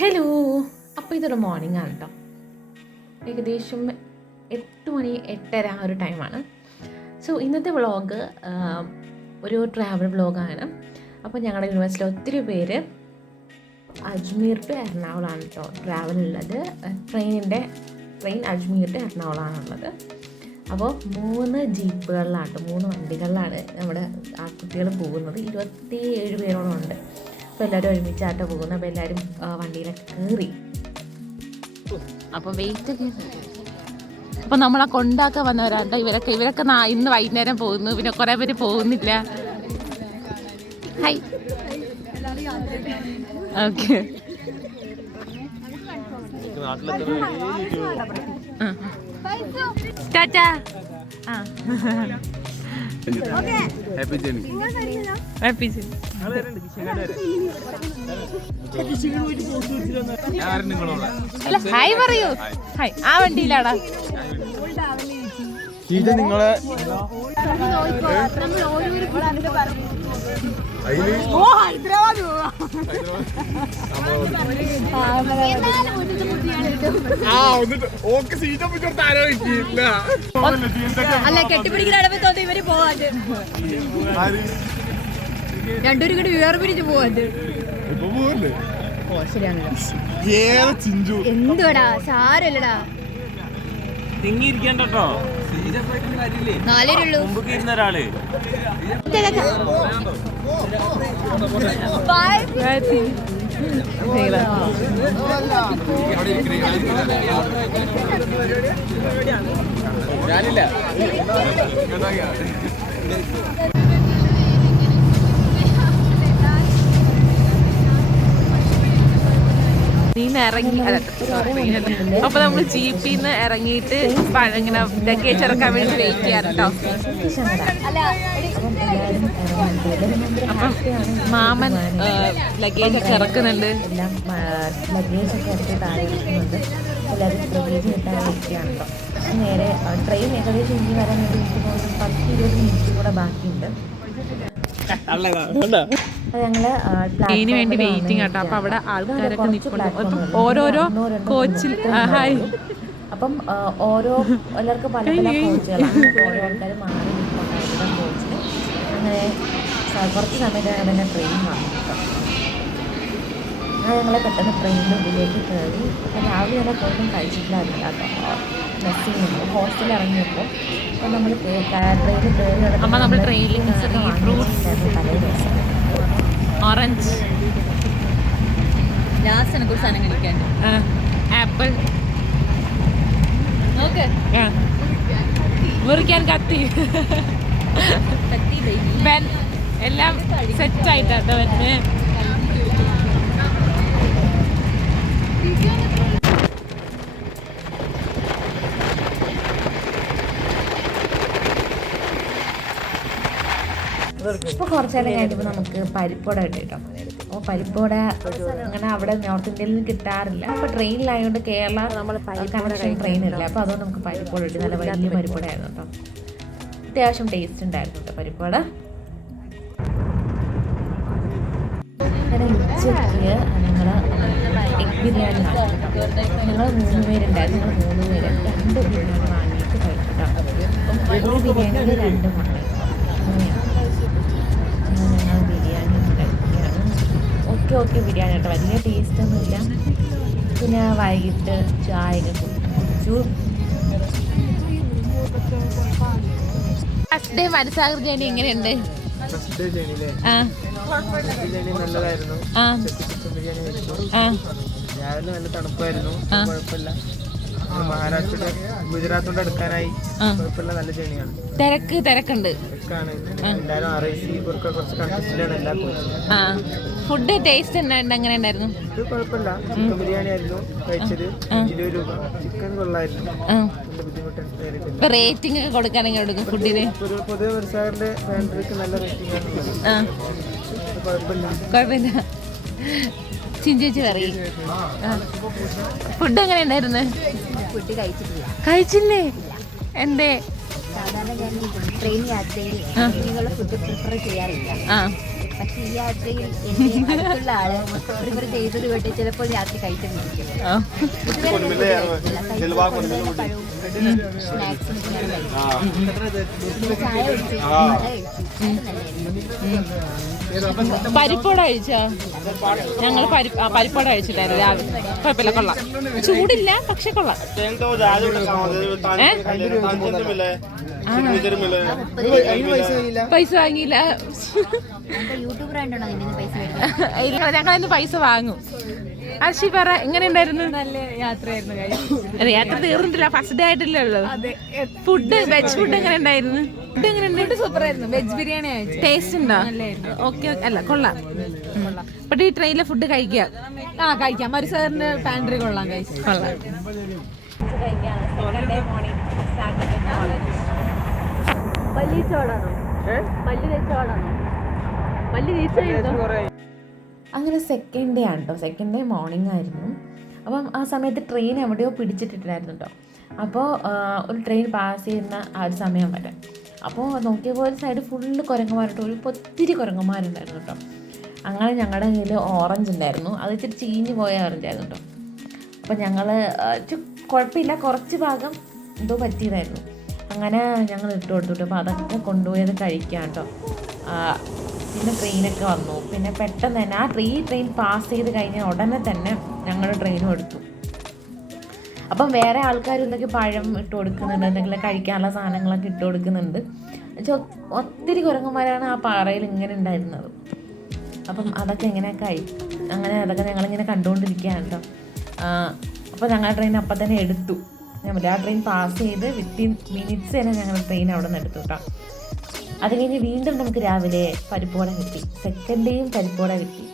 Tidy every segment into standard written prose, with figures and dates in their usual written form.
Hello, അപ്പോൾ ഇതൊരു morning ആണ് കേട്ടോ. ഏകദേശം 8 മണി 8:30 ആ ഒരു ടൈമാണ്. സോ ഇന്നത്തെ വ്ളോഗ് ഒരു ട്രാവൽ വ്ളോഗാണ്. അപ്പോൾ ഞങ്ങളുടെ യൂണിവേഴ്സിറ്റിയിൽ ഒത്തിരി പേര് അജ്മീർ ടു എറണാകുളമാണ് കേട്ടോ ട്രാവലുള്ളത്. ട്രെയിൻ അജ്മീർ ടു എറണാകുളമാണുള്ളത്. അപ്പോൾ 3 ജീപ്പുകളിലാണ് 3 വണ്ടികളിലാണ് നമ്മുടെ ആ കുട്ടികൾ പോകുന്നത്. 27 പേരോളം ഉണ്ട്. അപ്പോൾ എല്ലാവരും ഒരുമിച്ചാട്ടോ പോകുന്നത്. അപ്പോൾ എല്ലാവരും വണ്ടിയിലൊക്കെ കയറി. അപ്പോൾ വെയിറ്റ് അപ്പോൾ നമ്മളെ കൊണ്ടാക്കാൻ വന്നവരാട്ടോ ഇവരൊക്കെ ഇന്ന് വൈകുന്നേരം പോകുന്നു. പിന്നെ കുറേ പേര് പോകുന്നില്ല. Hi, okay. Tata. Happy journey. Hi പറയൂ. ഹായ്. ആ വണ്ടിയിലാടാ നിങ്ങളെ അല്ല കെട്ടിപ്പിടിക്കുന്ന തോന്നി ഇവര് പോവാത് രണ്ടൂരും കൂടി വേർപിരിച്ച് പോവാത്. എന്തുവാടാ സാരല്ലടാ, തിങ്ങിയിരിക്കണ്ടോ. 4 പേരുള്ളൂ. ഒരാള് ഞാനില്ല. നീന്ന് ഇറങ്ങി. അപ്പൊ നമ്മള് ജീപ്പിന്ന് ഇറങ്ങിയിട്ട് ഇങ്ങനെ ലഗേജ് ഇറക്കാൻ വേണ്ടി വെയിറ്റ് ചെയ്യാറ് കേട്ടോ. അപ്പം മാമൻ ലഗേജ് ഒക്കെ ഇറക്കുന്നുണ്ട്. എല്ലാം ലഗേജൊക്കെ എടുത്ത് താഴെ ഇരിക്കുന്നുണ്ട്. എല്ലാവരും ലഗേജ് കിട്ടാൻ വെയിറ്റാണ് കേട്ടോ. നേരെ ട്രെയിൻ ഏകദേശം ഇനി വരാൻ വേണ്ടി എനിക്ക് തോന്നുന്നു 10-20 മിനിറ്റ് കൂടെ ബാക്കിയുണ്ട്. ഞങ്ങള് ട്രെയിനിന് വേണ്ടി വെയിറ്റിംഗ് കേട്ടോ. അപ്പൊ അവിടെ ആൾക്കാരൊക്കെ നിൽക്കുന്നുണ്ട്. ഓരോരോ കോച്ചിൽ ഹായ്. അപ്പം എല്ലാവർക്കും പല പല കോച്ചുകളാണ്. ഓരോ ആൾക്കാർ മാറി നിൽക്കുന്നുണ്ടായിരുന്നു കോച്ചിൽ. അങ്ങനെ കുറച്ച് സമയത്ത് തന്നെ ട്രെയിൻ വന്നു കേട്ടോ. അങ്ങനെ ഞങ്ങൾ പെട്ടെന്ന് ട്രെയിനിൻ്റെ ഉള്ളിലേക്ക് കയറി. അപ്പം രാവിലെ തന്നെ പോയിട്ടും കഴിച്ചിട്ടില്ലായിരുന്നു കേട്ടോ. ബസ്സിൽ നിന്ന് ഹോസ്റ്റലിൽ ഇറങ്ങിയപ്പോൾ അപ്പം നമ്മൾ ട്രെയിനിൽ കയറി തലേ ദിവസം ഓറഞ്ച് ലാസ്റ്റ് എന്നെ കുറിച്ച് സാധനം കഴിക്കാൻ ആപ്പിൾ നോക്ക് മുറിക്കാൻ കത്തി പെൻ എല്ലാം സെറ്റായിട്ടോ പെന്ന്. ഇപ്പോൾ കുറച്ച് നേരം കഴിഞ്ഞപ്പോൾ നമുക്ക് പരിപ്പോട കിട്ടിട്ടോ. അപ്പോൾ പരിപ്പോട അങ്ങനെ അവിടെ നോർത്ത് ഇന്ത്യയിൽ നിന്ന് കിട്ടാറില്ല. അപ്പോൾ ട്രെയിനിലായതുകൊണ്ട് കേരള കണക്ഷൻ ട്രെയിനില്ല. അപ്പോൾ അതുകൊണ്ട് നമുക്ക് പരിപ്പോട കിട്ടി. നല്ല വലിയ പരിപ്പോടയായിരുന്നു കേട്ടോ. അത്യാവശ്യം ടേസ്റ്റ് ഉണ്ടായിരുന്നു കേട്ടോ പരിപ്പോട. അങ്ങനെ ഉച്ചയ്ക്ക് ഞങ്ങൾ എഗ് ബിരിയാണി വാങ്ങിയിട്ടോ. ഞങ്ങൾ 3 പേരുണ്ടായിരുന്നു. ഞങ്ങൾ 3 പേര് 2 ബിരിയാണി വാങ്ങിയിട്ട് കഴിച്ചിട്ടോ. അപ്പം ഒരു ബിരിയാണിയിൽ 2 മുട്ട. ഞങ്ങൾ ബിരിയാണി കഴിക്കുകയാണ്. ഓക്കെ ബിരിയാണി കേട്ടോ. വലിയ ടേസ്റ്റൊന്നുമില്ല. പിന്നെ വൈകിട്ട് ചായയൊക്കെ കുടിച്ചു. ഫസ്റ്റ് ഡേ മനസാഗർ ജേണി എങ്ങനെയുണ്ട്? നല്ലതായിരുന്നു. രാവിലെ നല്ല തണുപ്പായിരുന്നു. കുഴപ്പമില്ല. മഹാരാഷ്ട്ര ഗുജറാത്തോണ്ട് എടുക്കാനായി കുഴപ്പമില്ല. നല്ല ജേണിയാണ്. തിരക്കുണ്ട്. എല്ലാരും RIC കുറച്ച് കൺഫ്യൂഷനിലാണ് എല്ലാ കോച്ചും. ഫുഡ് ടേസ്റ്റ് എങ്ങനെ ഉണ്ടായിരുന്നു? ഇത് കുഴപ്പമില്ല. ചിക്കൻ ബിരിയാണി ആയിരുന്നു കഴിച്ചത്. 20 രൂപ. ചിക്കൻ കൊള്ളായിരുന്നു. നല്ല ബുദ്ധിമുട്ട്. റേറ്റിംഗ് ഒക്കെ കൊടുക്കാനെങ്കിൽ കൊടുക്കും ഫുഡിന്? പൊതുവെ മനസാഗറിന്റെ ഫാൻഡ്രിക്ക് നല്ല റേറ്റിംഗ് ആണ്. കുഴപ്പമില്ല. ചിഞ്ചിച്ച് കറി. ഫുഡ് എങ്ങനെ ഉണ്ടായിരുന്നു? ഫുഡ് കഴിച്ചില്ലേ? എന്തേ? സാധാരണ ഞാൻ ട്രെയിൻ യാത്രയിൽ ഫുഡ് പ്രിഫർ ചെയ്യാറില്ല. പക്ഷെ ഈ യാത്രയിൽ എൻ്റെ അടുത്തുള്ള ആള് പ്രിഫർ ചെയ്തത് കൊണ്ട് ചിലപ്പോൾ രാത്രി കഴിച്ചിട്ടുണ്ട്. സ്നാക്സും ചായ കുടിച്ചു. പരിപ്പോട കഴിച്ചോ? ഞങ്ങൾ പരിപ്പോട കഴിച്ചിട്ടായിരുന്നു രാവിലെ. കുഴപ്പമില്ല, കൊള്ളാം. ചൂടില്ല, പക്ഷെ കൊള്ളാം. പൈസ വാങ്ങിയില്ല. യൂട്യൂബർ ആയിട്ടാണോ ഇതിന് പൈസ മേടിക്കുന്നത്? ഞങ്ങൾ പൈസ വാങ്ങും. അർഷി പറ, എങ്ങനെ ഉണ്ടായിരുന്നു? നല്ല യാത്രയായിരുന്നു. അതെ, യാത്ര തീർന്നിട്ടില്ല, ഫസ്റ്റ് ഡേ ആയിട്ടില്ലേ ഉള്ളൂ. ഫുഡ്, വെജ് ഫുഡ് എങ്ങനെ ഉണ്ടായിരുന്നു? ഫുഡ് എങ്ങനെയുണ്ട്? സൂപ്പർ ആയിരുന്നു. വെജ് ബിരിയാണി കഴിച്ചു. ടേസ്റ്റ് ഉണ്ടോ? ഓക്കെ, അല്ല കൊള്ളാം. അപ്പൊ ഈ ട്രെയിനിലെ ഫുഡ് കഴിക്കാം. കഴിക്കാം. മരു സാറിന്റെ പാൻട്രി കൊള്ളാം. കഴിച്ചു കൊള്ളാം. അങ്ങനെ സെക്കൻഡ് ഡേ ആണ് കേട്ടോ. സെക്കൻഡ് ഡേ മോർണിംഗ് ആയിരുന്നു. അപ്പം ആ സമയത്ത് ട്രെയിൻ എവിടെയോ പിടിച്ചിട്ടിട്ടായിരുന്നു കേട്ടോ. അപ്പോൾ ഒരു ട്രെയിൻ പാസ് ചെയ്യുന്ന ആ ഒരു സമയം വരെ അപ്പോൾ നോക്കിയപ്പോൾ ഒരു സൈഡ് ഫുള്ള് കുരങ്ങന്മാരുണ്ട്. ഒരു ഒത്തിരി കുരങ്ങന്മാരുണ്ടായിരുന്നു കേട്ടോ. അങ്ങനെ ഞങ്ങളുടെ കയ്യിൽ ഓറഞ്ച് ഉണ്ടായിരുന്നു. അത് ഇച്ചിരി ചീഞ്ഞ് പോയ ഓറഞ്ച് ആയിരുന്നു കേട്ടോ. അപ്പോൾ ഞങ്ങൾ കുഴപ്പമില്ല, കുറച്ച് ഭാഗം എന്തോ പറ്റിയതായിരുന്നു. അങ്ങനെ ഞങ്ങൾ ഇട്ട് കൊടുത്തു. അപ്പോൾ അതൊക്കെ കൊണ്ടുപോയത് കഴിക്കാം കേട്ടോ. പിന്നെ ട്രെയിനൊക്കെ വന്നു. പിന്നെ പെട്ടെന്ന് തന്നെ ആ ട്രെയിൻ പാസ് ചെയ്ത് കഴിഞ്ഞ ഉടനെ തന്നെ ഞങ്ങൾ ട്രെയിനും എടുത്തു. അപ്പം വേറെ ആൾക്കാർ എന്തൊക്കെ പഴം ഇട്ട് കൊടുക്കുന്നുണ്ട്, എന്തെങ്കിലും കഴിക്കാനുള്ള സാധനങ്ങളൊക്കെ ഇട്ട് കൊടുക്കുന്നുണ്ട്. ഒത്തിരി കുരങ്ങന്മാരാണ് ആ പാറയിൽ ഇങ്ങനെ ഉണ്ടായിരുന്നത്. അപ്പം അതൊക്കെ ഇങ്ങനെ അങ്ങനെ അതൊക്കെ ഞങ്ങളിങ്ങനെ കണ്ടുകൊണ്ടിരിക്കുകയാണ് കേട്ടോ. അപ്പോൾ ഞങ്ങൾ ട്രെയിൻ അപ്പം തന്നെ എടുത്തു. ആ ട്രെയിൻ പാസ് ചെയ്ത് വിത്തിൻ മിനിറ്റ്സ് തന്നെ ഞങ്ങൾ ട്രെയിൻ അവിടെ നിന്ന് എടുത്തു കേട്ടോ. അത് കഴിഞ്ഞ് വീണ്ടും നമുക്ക് രാവിലെ പരിപ്പോട കിട്ടി. സെക്കൻഡ് ഡേയും പരിപ്പോട കിട്ടി.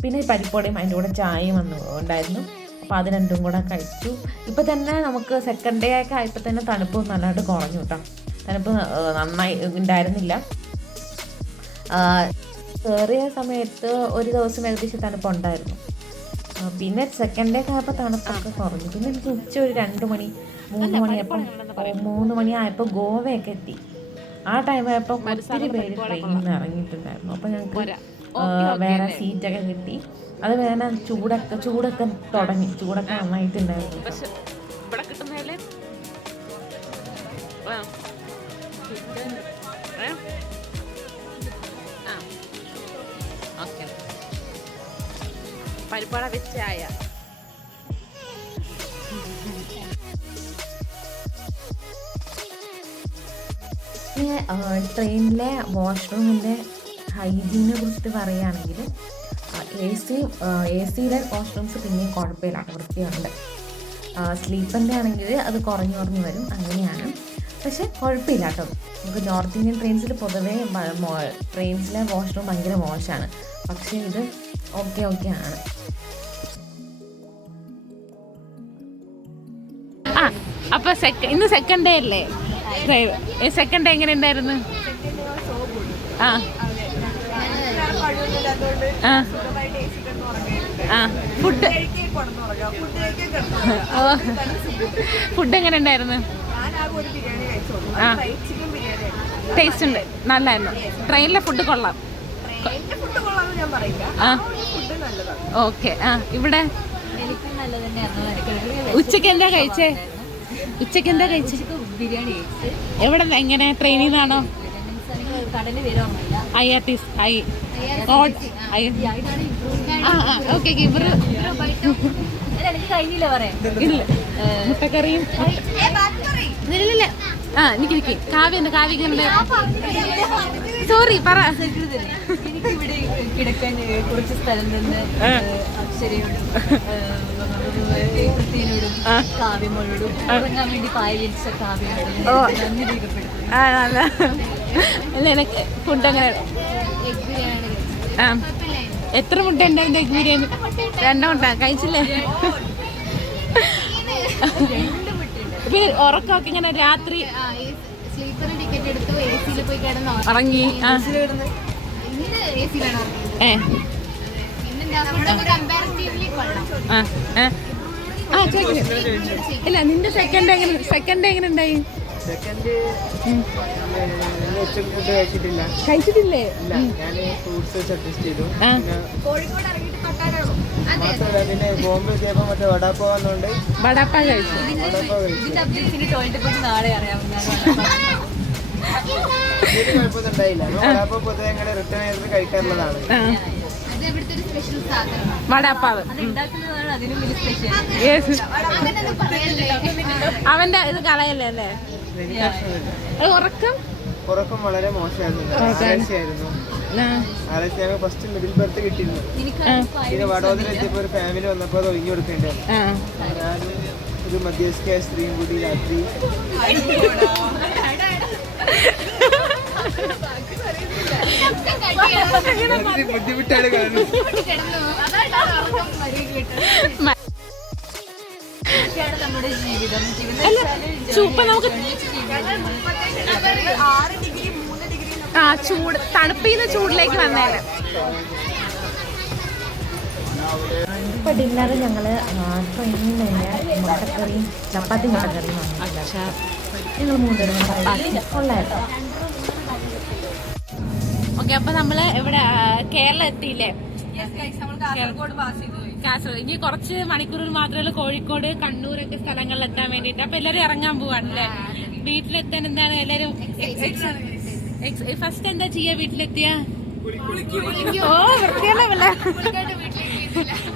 പിന്നെ പരിപ്പോടയും അതിൻ്റെ കൂടെ ചായയും ഉണ്ടായിരുന്നു. അപ്പോൾ അത് രണ്ടും കൂടെ കഴിച്ചു. ഇപ്പോൾ തന്നെ നമുക്ക് സെക്കൻഡ് ഡേ ഒക്കെ ആയപ്പോൾ തന്നെ തണുപ്പ് നല്ലതായിട്ട് കുറഞ്ഞു കേട്ടോ. തണുപ്പ് നന്നായി ഉണ്ടായിരുന്നില്ല. കയറിയ സമയത്ത് ഒരു ദിവസം ഏകദേശം തണുപ്പുണ്ടായിരുന്നു. പിന്നെ സെക്കൻഡ് ഡേ ഒക്കെ ആയപ്പോൾ തണുപ്പൊക്കെ കുറഞ്ഞു. പിന്നെ എനിക്ക് ഉച്ച ഒരു 2 മണി 3 മണി ആയപ്പോൾ ഗോവയൊക്കെ എത്തി. ആ ടൈം ആയപ്പോൾ ഒത്തിരി പേര് ട്രെയിനിൽ നിന്ന് ഇറങ്ങിയിട്ടുണ്ടായിരുന്നു. അപ്പോൾ ഞങ്ങൾക്ക് വേറെ സീറ്റൊക്കെ കിട്ടി. അത് വേറെ ചൂടൊക്കെ തുടങ്ങി. ചൂടൊക്കെ നന്നായിട്ടുണ്ടായിരുന്നു. പരിപ്പാട വെച്ചായ ട്രെയിനിലെ വാഷ്റൂമിൻ്റെ ഹൈജീനെ കുറിച്ചിട്ട് പറയുകയാണെങ്കിൽ എ സിയിലെ വാഷ്റൂംസ് പിന്നെയും കുഴപ്പമില്ല, വൃത്തിയുണ്ട്. സ്ലീപ്പറിൻ്റെ ആണെങ്കിൽ അത് കുറഞ്ഞു വരും, അങ്ങനെയാണ്. പക്ഷേ കുഴപ്പമില്ല കേട്ടോ. നമുക്ക് നോർത്ത് ഇന്ത്യൻ ട്രെയിൻസിൽ പൊതുവേ ട്രെയിൻസിലെ വാഷ്റൂം ഭയങ്കര മോശമാണ്. പക്ഷേ ഇത് ഓക്കെ ആണ്. അപ്പൊ ഇന്ന് സെക്കൻഡ് ഡേ അല്ലേ? സെക്കൻഡ് ഡേ എങ്ങനെ ഉണ്ടായിരുന്നു? ഫുഡ് എങ്ങനെ ഉണ്ടായിരുന്നു? ടേസ്റ്റ് ഉണ്ട്, നല്ലായിരുന്നു. ട്രെയിനിലെ ഫുഡ് കൊള്ളാം. ഓക്കെ. ഇവിടെ ഉച്ചക്ക് എന്താ കഴിച്ചേ? ബിരിയാണി എവിടെ, എങ്ങനെ ട്രെയിനിൽ നിന്നാണോ? IRTC. ഓക്കെ. ഇവര് കഴിഞ്ഞില്ല പറയാം. ഇല്ല, മുട്ടക്കറിയും. ഇല്ല, എനിക്ക് കാവ്യ സോറി പറ. എനിക്കിവിടെ കിടക്കാൻ കുറച്ച് സ്ഥലം നിന്ന് അക്ഷരയോടും കൃത്യനോടും കാവ്യമോളോടും ഉറങ്ങാൻ വേണ്ടി പായ വിരിച്ച കാവ്യമോടും നന്ദി രേഖപ്പെടുത്തുന്നു. എനിക്ക് ഫുഡ് അങ്ങനെ എഗ് ബിരിയാണി എത്ര മുട്ട ഉണ്ടായിരുന്നു? എഗ് ബിരിയാണി 2 മുട്ട കഴിച്ചില്ലേ? പിന്നെ ഉറക്കമൊക്കെ ഇങ്ങനെ രാത്രി സ്ലീപ്പറിന് ടിക്കറ്റ് എടുത്തു, AC-യിൽ പോയി കിടന്നു ഇറങ്ങി. ഇന്ന് AC വേണം. ഇല്ല, നിന്റെ സെക്കൻഡ് ഡേ എങ്ങനെ ഉണ്ടായി? സെക്കൻഡ് ഉച്ചക്ക് ഫുഡ് കഴിച്ചിട്ടില്ല. കഴിച്ചിട്ടില്ലേ? ഇല്ല, ഞാൻ ഫ്രൂട്ട്സ് വെച്ച് അഡ്ജസ്റ്റ് ചെയ്തു. മാത്രമല്ല പിന്നെ ബോംബെ എത്തിയപ്പോൾ മറ്റേ വടാപ്പാവ് വന്നുകൊണ്ട് വടാപ്പാ കഴിച്ചു. വടാപ്പാവ് കഴിച്ചു. ഇതിന്റെ അപ്ഡേറ്റ്സിന് ടോയ്ലറ്റ് പോയിട്ട് നാളെ അറിയാവുന്നതാണ്. ഇതിന് കുഴപ്പമൊന്നും ഉണ്ടായില്ല. വടാപ്പാവ് പൊതുവെ അങ്ങനെ റിട്ടേൺ ചെയ്ത് കഴിക്കാറുള്ളതാണ്. വടാപ്പാവ് അത് ഉണ്ടാക്കുന്നതാണ് അതിനും വലിയ സ്പെഷ്യൽ. അവന്റെ ഇത് കളയല്ലേ അല്ലേ? ഉറക്കം ഉറക്കം വളരെ മോശമായിരുന്നു. ആലസ്യമായിരുന്നു. ആലസ്യം ഞങ്ങൾ ഫസ്റ്റ് മിഡിൽ ബർത്ത് കിട്ടിയിരുന്നു. പിന്നെ വഡോദര എത്തിയപ്പോൾ ഒരു ഫാമിലി വന്നപ്പോൾ അത് ഒഴിഞ്ഞു കൊടുക്കേണ്ടത്. ഞാൻ ഒരു മധ്യസ്ഥ സ്ത്രീയും കൂടി രാത്രി ബുദ്ധിമുട്ടാണ് കാണുന്നത്. നമ്മുടെ ജീവിതം ഇപ്പൊ നമുക്ക് ചൂട് തണുപ്പിന്ന് ചൂടിലേക്ക് വന്നേനെ. ഇപ്പോൾ ഡിന്നർ ഞങ്ങൾ ട്രെയിനിൽ നിന്ന് തന്നെ മുട്ടക്കറിയും ചപ്പാത്തി മുട്ടക്കറിയും വാങ്ങിയില്ല. ഞങ്ങൾ മൂന്നുപേരും കൊള്ളായിരുന്നു. ഓക്കെ, അപ്പൊ നമ്മള് ഇവിടെ കേരളം എത്തിയില്ലേ? കാസർഗോഡ്. ഇനി കുറച്ച് മണിക്കൂറിൽ മാത്രമേ കോഴിക്കോട് കണ്ണൂരൊക്കെ സ്ഥലങ്ങളിൽ എത്താൻ വേണ്ടിട്ട്. അപ്പൊ എല്ലാരും ഇറങ്ങാൻ പോവാണല്ലേ? വീട്ടിലെത്താൻ എന്താണ് എല്ലാരും ഫസ്റ്റ് എന്താ ചെയ്യാ വീട്ടിലെത്തിയ? ഓ, വൃത്തിയുള്ള പിള്ളേർ,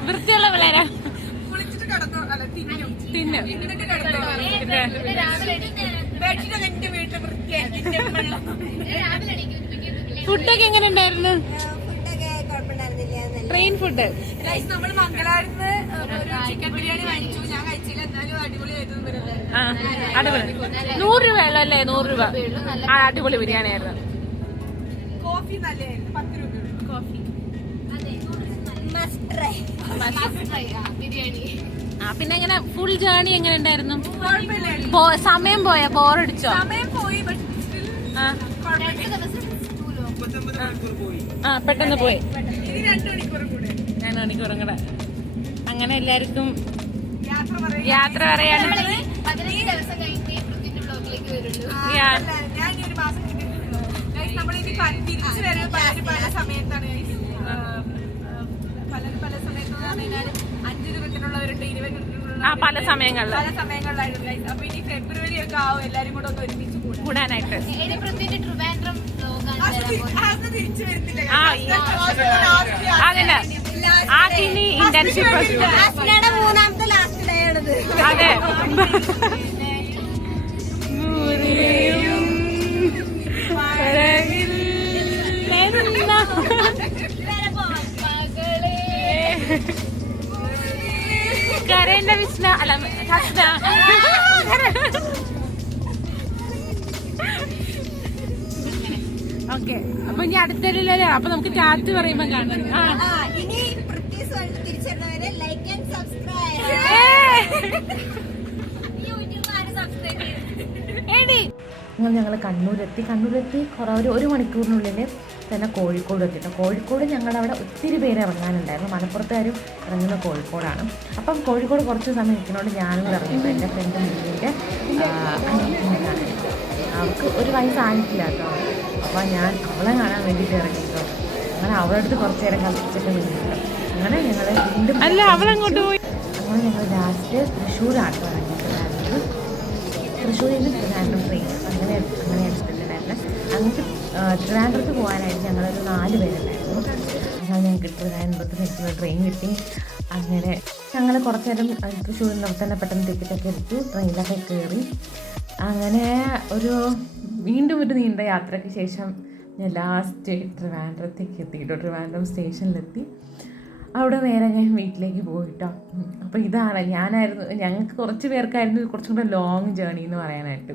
വൃത്തിയുള്ള പിള്ളേരാ. തിന്നു. ഫുഡൊക്കെ എങ്ങനെ ഉണ്ടായിരുന്നു? ട്രെയിൻ ഫുഡ് നമ്മൾ മംഗലാപുരത്ത് ചിക്കൻ ബിരിയാണി വാങ്ങിച്ചു. ഞാൻ കഴിച്ചില്ല, എന്നാലും അടിപൊളിയായിരുന്നു. അടിപൊളി. 100 രൂപ ഉള്ളു അല്ലേ? 100 രൂപ. അടിപൊളി ബിരിയാണി ആയിരുന്നു. കോഫി നല്ലതായിരുന്നു. 10 രൂപ കോഫി. പിന്നെ എങ്ങനെ ഫുൾ ജേർണി എങ്ങനെ ഉണ്ടായിരുന്നു? സമയം പോയാ? ബോറടിച്ചോ? സമയം പോയി, പെട്ടെന്ന് പോയി. 2 മണിക്കൂറും കൂടെ. 2 മണിക്കൂറും കൂടെ. അങ്ങനെ എല്ലാവർക്കും യാത്ര പറയാൻ ഞാൻ ഒരു മാസം നമ്മളിനി തിരിച്ചു വരെ പല സമയത്താണ്. പല സമയത്തെന്ന് പറഞ്ഞാൽ 5 രൂപത്തിനുള്ളവരുണ്ട്, 20 രൂപത്തിനുള്ള പല സമയങ്ങളിലായിരുന്നു. അപ്പൊ ഇനി ഫെബ്രുവരി ഒക്കെ ആവും എല്ലാരും കൂടെ ഒന്ന് ഒരുമിച്ച് കൂടാനായിട്ട്. തിരിച്ചു വരുന്നില്ല. അതന്നെ ആദ്യം ഇന്റേൺഷിപ്പ്. 3ാമത്തെ ലാസ്റ്റ് ഡേ ആണത്. അതെ. കരേന്റെ വിഷ്ണ അല്ല ഹസ്ന. ഓക്കെ, അപ്പൊ ഇനി അടുത്തല്ലോ. അപ്പൊ നമുക്ക് ടാറ്റ് പറയുമ്പോ കാണാം. ഇനി തിരിച്ചറിഞ്ഞവരെ ലൈക്ക് ആൻഡ് സബ്സ്ക്രൈബ്. ഞങ്ങൾ കണ്ണൂരെത്തി ഒരു മണിക്കൂറിനുള്ളിൽ തന്നെ കോഴിക്കോട് എത്തിയിട്ട്. കോഴിക്കോട് ഞങ്ങളവിടെ ഒത്തിരി പേര് ഇറങ്ങാനുണ്ടായിരുന്നു. മലപ്പുറത്തുകാരും ഇറങ്ങുന്ന കോഴിക്കോടാണ്. അപ്പം കോഴിക്കോട് കുറച്ച് സമയം ഇരിക്കുന്നതുകൊണ്ട് ഞാനും ഇറങ്ങിയപ്പോൾ എൻ്റെ ഫ്രണ്ട് മുന്നിൻ്റെ അനിയത്തിനെ അവൾക്ക് 1 വയസ്സായിട്ടില്ല കേട്ടോ. അപ്പോൾ ഞാൻ അവളെ കാണാൻ വേണ്ടിയിട്ട് ഇറങ്ങിയിട്ടോ. അങ്ങനെ അവളുടെ അടുത്ത് കുറച്ച് നേരം കളിച്ചൊക്കെ നിന്നിട്ടോ. അങ്ങനെ ഞങ്ങൾ വീണ്ടും അങ്ങനെ ഞങ്ങൾ ലാസ്റ്റ് തൃശ്ശൂരാണ് ഇറങ്ങിയിട്ടുണ്ടായിരുന്നത്. തൃശ്ശൂരിൽ നിന്ന് ട്രിവാൻഡ്രം ട്രെയിൻ അങ്ങനെ എടുത്തിട്ടുണ്ടായിരുന്നു. അങ്ങോട്ട് ട്രിവാൻഡ്രത്ത് പോകാനായിട്ട് ഞങ്ങളൊരു 4 പേരുണ്ടായിരുന്നു. അങ്ങനെ ഞങ്ങൾക്ക് ട്രിവാൻഡ്രത്ത് ട്രെയിൻ കിട്ടി. അങ്ങനെ ഞങ്ങൾ കുറച്ച് നേരം തൃശ്ശൂരിൽ നിന്ന് തന്നെ പെട്ടെന്ന് ടിക്കറ്റൊക്കെ എടുത്തു, ട്രെയിനിലൊക്കെ കയറി. അങ്ങനെ വീണ്ടും ഒരു നീണ്ട യാത്രയ്ക്ക് ശേഷം ഞാൻ ലാസ്റ്റ് ട്രിവാൻഡ്രത്തേക്ക് എത്തിയിട്ടോ. ട്രിവാൻഡ്രം സ്റ്റേഷനിലെത്തി. അവിടെ നേരെ ഞാൻ വീട്ടിലേക്ക് പോയിട്ടോ. അപ്പോൾ ഇതാണ് ഞങ്ങൾക്ക് കുറച്ച് പേർക്കായിരുന്നു കുറച്ചും കൂടെ ലോങ് ജേർണി എന്ന് പറയാനായിട്ട്.